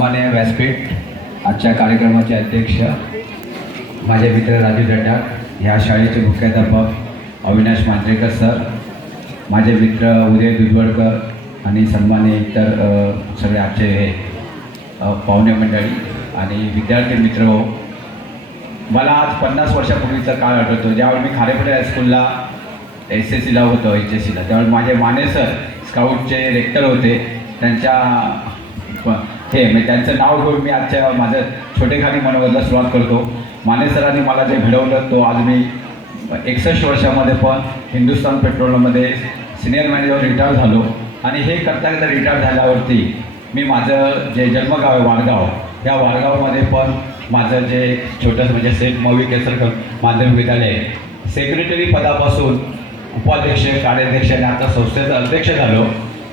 सन्माननीय व्यासपीठ आजच्या कार्यक्रमाचे अध्यक्ष माझे मित्र राजू जड्डार, ह्या शाळेचे मुख्याध्यापक अविनाश मांजरेकर सर, माझे मित्र उदय दुधवडकर आणि सन्माननीय इतर सगळे आजचे हे पाहुणे मंडळी आणि विद्यार्थी मित्र हो. मला आज 50 वर्षापूर्वीचा काळ आठवतो, ज्यावेळी मी खारेपाटण हायस्कूलला SSCला होतो, HSCला. त्यावेळी माझे माने सर स्काउटचे रेक्टर होते. त्यांचं नाव घेऊन मी आजच्या माझं छोटेखानी मनोगतला सुरुवात करतो. माने सरांनी मला जे घडवलं तो आज मी 61 वर्षामध्ये पण हिंदुस्तान पेट्रोलमध्ये सिनियर मॅनेजर रिटायर झालो. आणि हे करता रिटायर झाल्यावरती मी माझं जे जन्मगाव आहे वाडगाव, या वाडगावमध्ये पण माझं जे छोटंसं म्हणजे सेंट मवी केसरकर माध्यमिक विद्यालय सेक्रेटरी पदापासून उपाध्यक्ष, कार्याध्यक्ष आणि आता संस्थेचा अध्यक्ष झालो.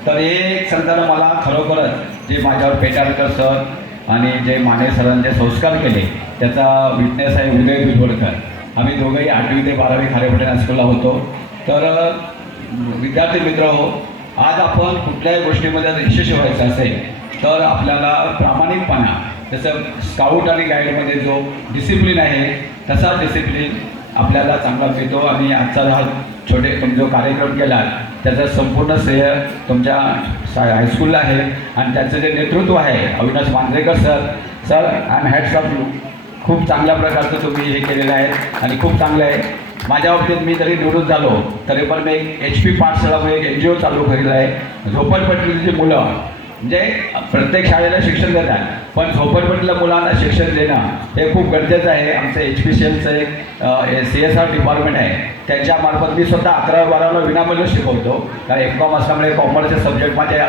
तर हे एक सांगताना मला खरोखरच जे माझ्यावर पेटाळकर सर आणि जे माने सरांनी जे संस्कार केले त्याचा विटनेस आहे उदय दुधवडकर. आम्ही दोघंही 8वी ते 12वी खारेपाटण हायस्कूलला होतो. तर विद्यार्थी मित्र हो, आज आपण कुठल्याही गोष्टीमध्ये यशस्वी व्हायचं असेल तर आपल्याला प्रामाणिकपणा, जसं स्काउट आणि गाईडमध्ये जो डिसिप्लिन आहे तसा डिसिप्लिन आपल्याला चांगला मिळतो. आणि आजचा हा तुम्ही जो कार्यक्रम केला त्याचं संपूर्ण श्रेय तुमच्या हायस्कूलला आहे. आणि त्याचं जे नेतृत्व आहे Avinash Manjrekar sir I am hats off you. खूप चांगल्या प्रकारचं तुम्ही हे केलेलं आहे आणि खूप चांगलं आहे. माझ्या बाबतीत मी जरी निवृत्त झालो तरी पण मी एक HP पाठशाळामध्ये एक NGO चालू केलेलं आहे. झोपडपट्टीची मुलं म्हणजे प्रत्येक शाळेला शिक्षण देतात, पण झोपडपट्टीला मुलांना शिक्षण देणं हे खूप गरजेचं आहे. आमचं HPCLचं एक CSR डिपार्टमेंट आहे, त्यांच्यामार्फत मी स्वतः 11वी-12वीला विनामूल्य शिकवतो. कारण MCOM असल्यामुळे कॉमर्सचे सब्जेक्ट माझे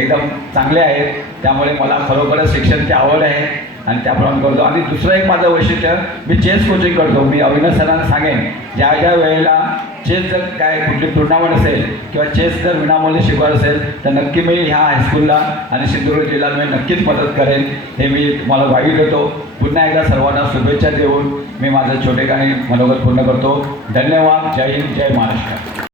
एकदम चांगले आहेत, त्यामुळे मला खरोखरच शिक्षणाची आवड आहे आणि त्याप्रमाणे करतो. आणि दुसरं एक माझं वैशिष्ट्य, मी चेस कोचिंग करतो. मी अविनाश सरांना सांगेन ज्या ज्या वेळेला चेस जर काय कुठली टुर्नामेंट असेल किंवा चेस जर विनामूल्य शिकवत असेल तर नक्की मी ह्या हायस्कूलला आणि सिंधुदुर्ग जिल्ह्यात मी नक्कीच मदत करेन, हे मी तुम्हाला ग्वाही देतो. पुन्हा एकदा सर्वांना शुभेच्छा देऊन मी माझं छोटेखानी मनोगत पूर्ण करतो. धन्यवाद. जय हिंद, जय महाराष्ट्र.